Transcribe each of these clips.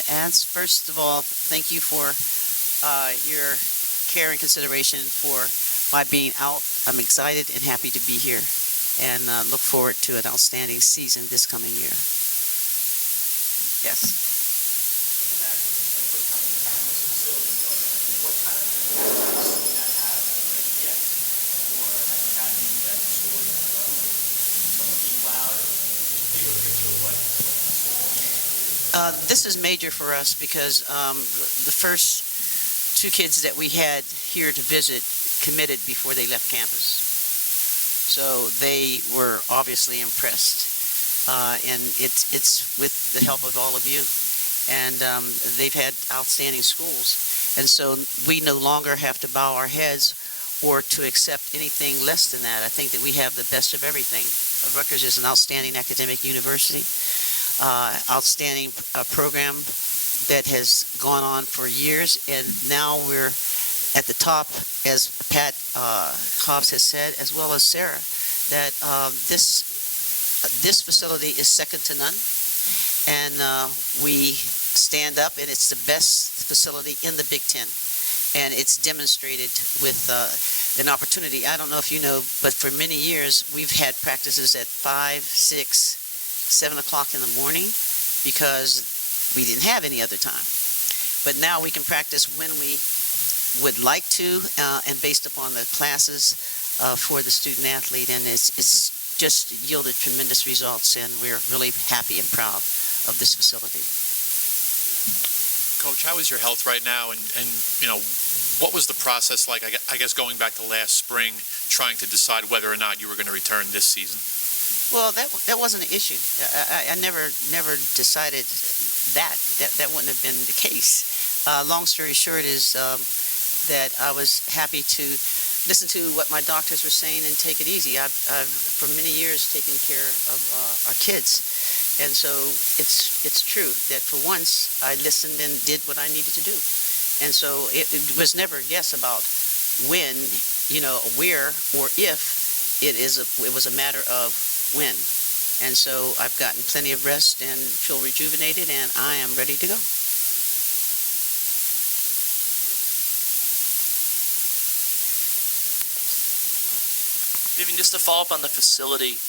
to add. First of all, thank you for your care and consideration for my being out. I'm excited and happy to be here, and look forward to an outstanding season this coming year. Yes. This is major for us because the first two kids that we had here to visit committed before they left campus. So they were obviously impressed. And it's with the help of all of you. And they've had outstanding schools. And so we no longer have to bow our heads or to accept anything less than that. I think that we have the best of everything. Rutgers is an outstanding academic university. Outstanding program that has gone on for years, and now we're at the top, as Pat Hobbs has said, as well as Sarah, that this facility is second to none, and we stand up, and it's the best facility in the Big Ten, and it's demonstrated with an opportunity. I don't know if you know, but for many years we've had practices at 5, 6, 7 o'clock in the morning because we didn't have any other time. But now we can practice when we would like to, and based upon the classes for the student athlete, and it's just yielded tremendous results, and we're really happy and proud of this facility. Coach, how is your health right now, and you know, what was the process like, I guess, going back to last spring, trying to decide whether or not you were going to return this season? Well, that wasn't an issue. I never decided that wouldn't have been the case. Long story short is that I was happy to listen to what my doctors were saying and take it easy. I've for many years taken care of our kids, and so it's true that for once I listened and did what I needed to do. And so it was never a guess about when, where, or if. It was a matter of when. And so I've gotten plenty of rest and feel rejuvenated, and I am ready to go. Vivian, just to follow up on the facility,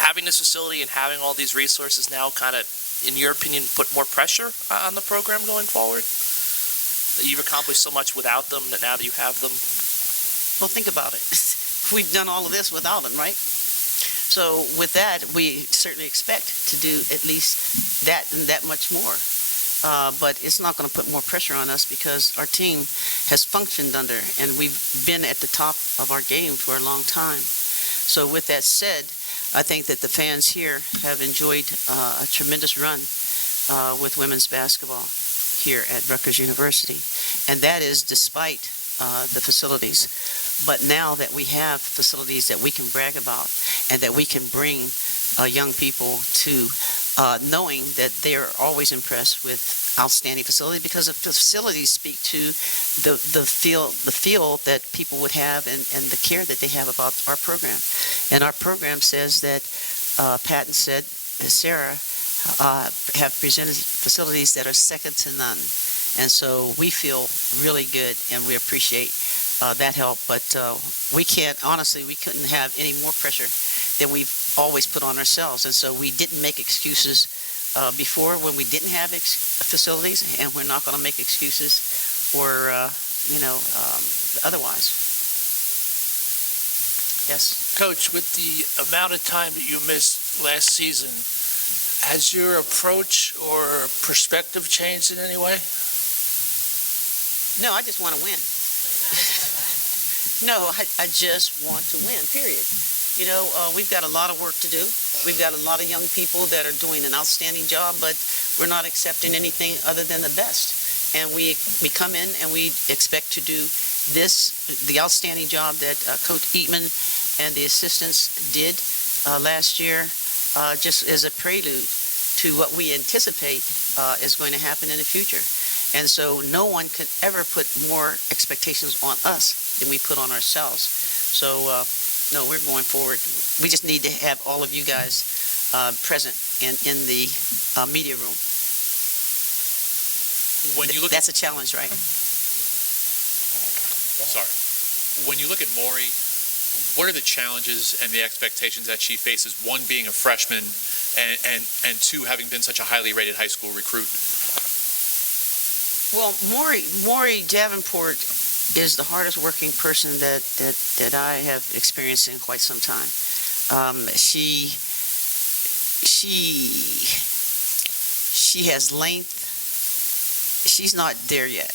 having this facility and having all these resources now kind of, in your opinion, put more pressure on the program going forward? That you've accomplished so much without them, that now that you have them? Well, think about it. We've done all of this without them, right? So with that, we certainly expect to do at least that and that much more. But it's not going to put more pressure on us because our team has functioned under, and we've been at the top of our game for a long time. So with that said, I think that the fans here have enjoyed a tremendous run with women's basketball here at Rutgers University, and that is despite the facilities. But now that we have facilities that we can brag about and that we can bring young people to knowing that they are always impressed with outstanding facilities, because the facilities speak to the feel that people would have and the care that they have about our program. And our program says that Pat and Sarah have presented facilities that are second to none. And so we feel really good, and we appreciate that help. But we couldn't have any more pressure than we've always put on ourselves. And so we didn't make excuses before when we didn't have facilities, and we're not going to make excuses for, otherwise. Yes? Coach, with the amount of time that you missed last season, has your approach or perspective changed in any way? No, I just want to win. No, I just want to win, period. We've got a lot of work to do. We've got a lot of young people that are doing an outstanding job, but we're not accepting anything other than the best. And we come in and we expect to do the outstanding job that Coach Eatman and the assistants did last year, just as a prelude to what we anticipate is going to happen in the future. And so no one could ever put more expectations on us than we put on ourselves. So, no, we're going forward. We just need to have all of you guys present in the media room. When you look That's a challenge, right? Sorry. When you look at Maury, what are the challenges and the expectations that she faces? One, being a freshman, and two, having been such a highly rated high school recruit. Well, Maury Davenport is the hardest working person that I have experienced in quite some time. She has length. She's not there yet.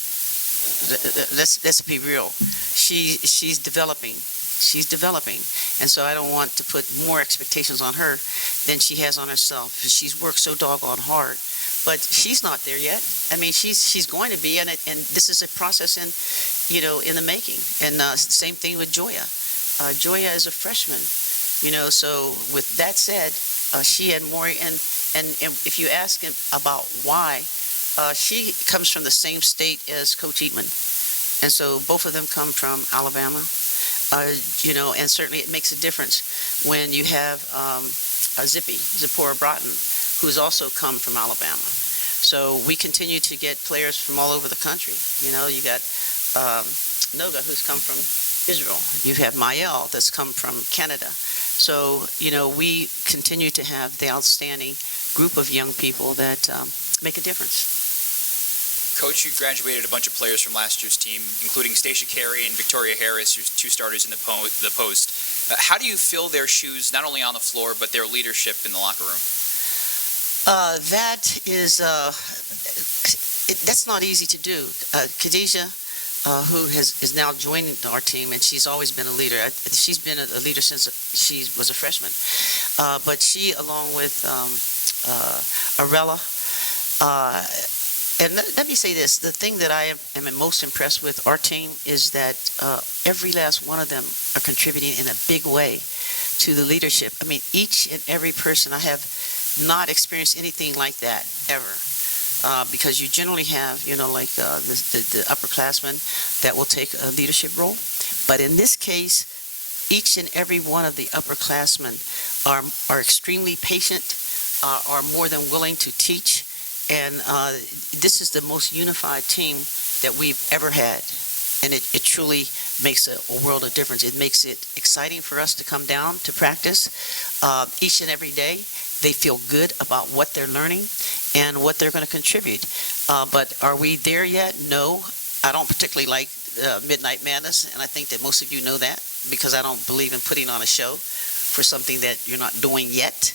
Let's be real. She's developing. She's developing, and so I don't want to put more expectations on her than she has on herself. She's worked so doggone hard, but she's not there yet. I mean, she's going to be, and this is a process in the making. And same thing with Joya. Joya is a freshman, So with that said, she and Maury, and if you ask him about why, she comes from the same state as Coach Eatman, and so both of them come from Alabama. And certainly it makes a difference when you have Zipporah Broughton, who's also come from Alabama. So we continue to get players from all over the country. You got Noga, who's come from Israel. You have Mael, that's come from Canada. So, we continue to have the outstanding group of young people that make a difference. Coach, you graduated a bunch of players from last year's team, including Stacia Carey and Victoria Harris, your two starters in the post. How do you fill their shoes, not only on the floor, but their leadership in the locker room? That's not easy to do. Khadijah, who is now joining our team, and she's always been a leader. She's been a leader since she was a freshman. But she, along with Arella, and let me say this, the thing that I am most impressed with our team is that every last one of them are contributing in a big way to the leadership. I mean, each and every person, I have not experienced anything like that ever. Because you generally have, like the upperclassmen that will take a leadership role. But in this case, each and every one of the upperclassmen are extremely patient, are more than willing to teach. And this is the most unified team that we've ever had. And it truly makes a world of difference. It makes it exciting for us to come down to practice each and every day. They feel good about what they're learning and what they're going to contribute. But are we there yet? No. I don't particularly like Midnight Madness, and I think that most of you know that, because I don't believe in putting on a show for something that you're not doing yet.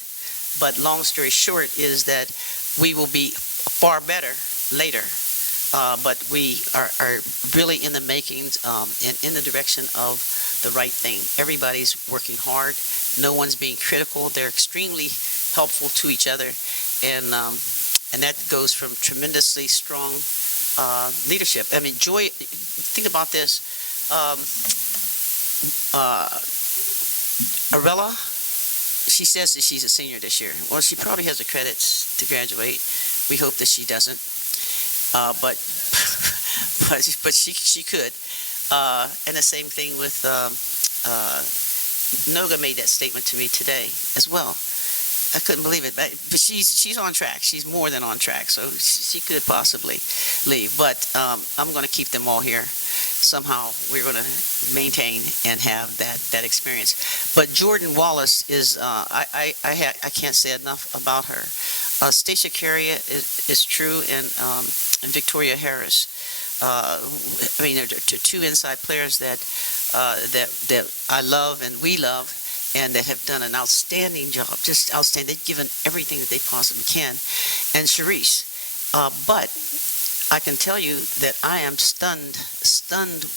But long story short is that we will be far better later. But we are really in the makings and in the direction of the right thing. Everybody's working hard. No one's being critical. They're extremely helpful to each other. And that goes from tremendously strong leadership. I mean, Joy, think about this. Arella, she says that she's a senior this year. Well, she probably has the credits to graduate. We hope that she doesn't. But she could. And the same thing with Noga made that statement to me today as well. I couldn't believe it, but she's on track. She's more than on track, so she could possibly leave. But I'm going to keep them all here. Somehow we're going to maintain and have that experience. But Jordan Wallace is I can't say enough about her. Stacia Carey is true, and Victoria Harris. I mean, they're two inside players that I love and we love, and that have done an outstanding job, just outstanding. They've given everything that they possibly can. And Charisse, but I can tell you that I am stunned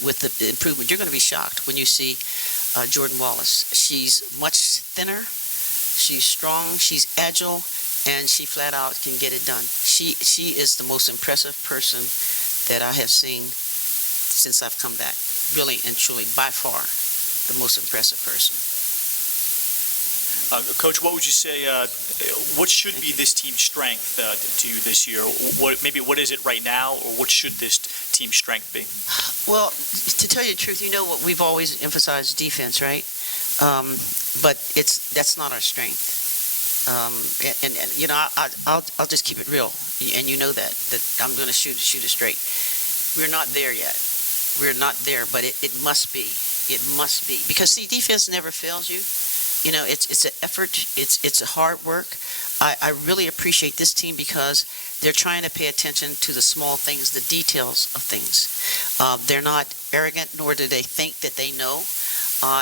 with the improvement. You're going to be shocked when you see Jordan Wallace. She's much thinner, she's strong, she's agile, and she flat out can get it done. She is the most impressive person that I have seen since I've come back. Really and truly, by far, the most impressive person. Coach, what would you say, what should be this team's strength to you this year? What is it right now, or what should this team's strength be? Well, to tell you the truth, what we've always emphasized defense, right? But that's not our strength. And you know, I'll just keep it real, and you know that I'm going to shoot it straight. We're not there yet. We're not there, but it must be. It must be, because see, defense never fails you. You know, it's an effort. It's a hard work. I really appreciate this team because they're trying to pay attention to the small things, the details of things. They're not arrogant, nor do they think that they know,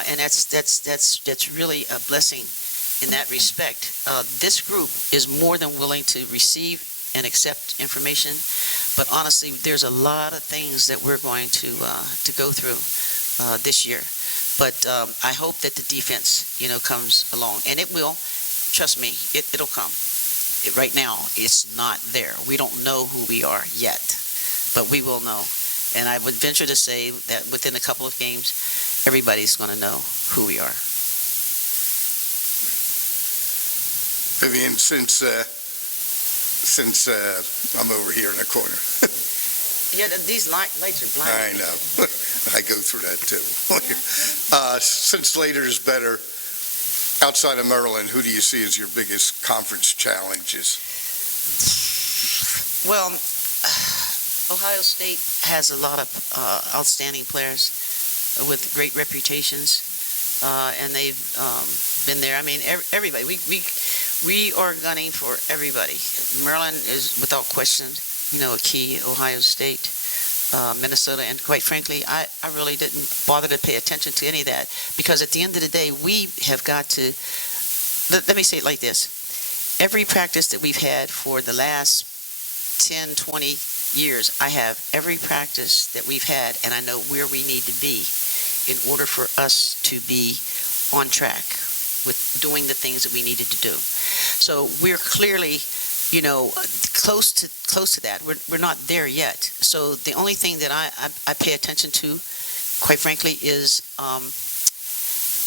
and that's really a blessing in that respect. This group is more than willing to receive and accept information, but honestly, there's a lot of things that we're going to go through this year. But I hope that the defense, you know, comes along, and it will. Trust me, it'll come. Right now, it's not there. We don't know who we are yet, but we will know. And I would venture to say that within a couple of games, everybody's going to know who we are. Vivian, since I'm over here in the corner, Yeah, these lights are I blinding. know. I go through that too. Since later is better, outside of Maryland, who do you see as your biggest conference challenges? Well, Ohio State has a lot of outstanding players with great reputations, and they've been there. I mean, everybody. We are gunning for everybody. Maryland is without question, you know, a key. Ohio State, Minnesota, and quite frankly, I really didn't bother to pay attention to any of that, because at the end of the day, we have got to, let me say it like this. Every practice that we've had for the last 10, 20 years, I have every practice that we've had, and I know where we need to be in order for us to be on track with doing the things that we needed to do. So we're clearly, you know, close to that. We're not there yet. So the only thing that I pay attention to, quite frankly, is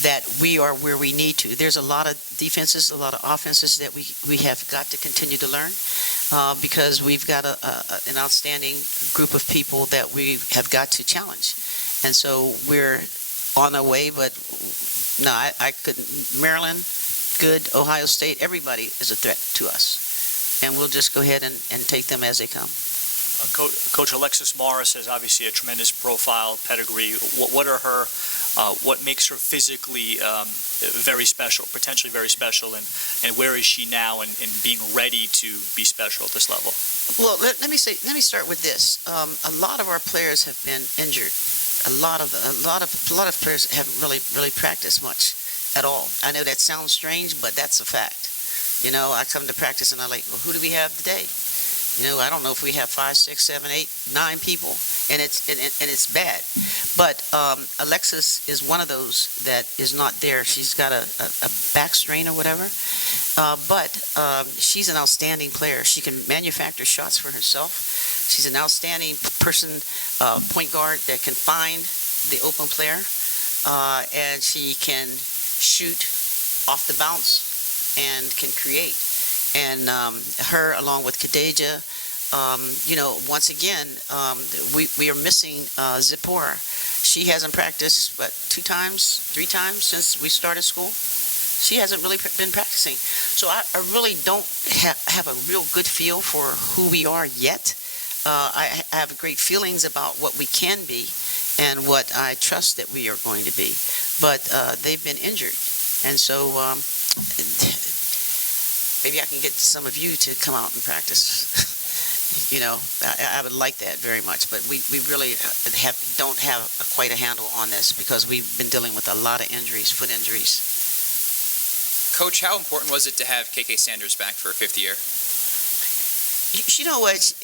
that we are where we need to. There's a lot of defenses, a lot of offenses that we have got to continue to learn, because we've got an outstanding group of people that we have got to challenge. And so we're on our way, but no, I couldn't. Maryland, good. Ohio State, everybody is a threat to us. And we'll just go ahead and take them as they come. Coach Alexis Morris has obviously a tremendous profile, pedigree. What are her, what makes her physically very special, potentially very special, and where is she now in being ready to be special at this level? Well, let me start with this. A lot of our players have been injured. A lot of players haven't really practiced much at all. I know that sounds strange, but that's a fact. You know, I come to practice and I'm like, well, who do we have today? You know, I don't know if we have 5, 6, 7, 8, 9 people, and it's bad. But Alexis is one of those that is not there. She's got a back strain or whatever, but she's an outstanding player. She can manufacture shots for herself. She's an outstanding person, point guard that can find the open player, and she can shoot off the bounce and can create. And her, along with Khadija, you know, once again, we are missing Zipporah. She hasn't practiced, 2 times, 3 times since we started school. She hasn't really been practicing. So I really don't have a real good feel for who we are yet. I have great feelings about what we can be and what I trust that we are going to be. But they've been injured. And so maybe I can get some of you to come out and practice. You know, I would like that very much. But we really don't have quite a handle on this, because we've been dealing with a lot of injuries, foot injuries. Coach, how important was it to have KK Sanders back for a 5th year? You know what?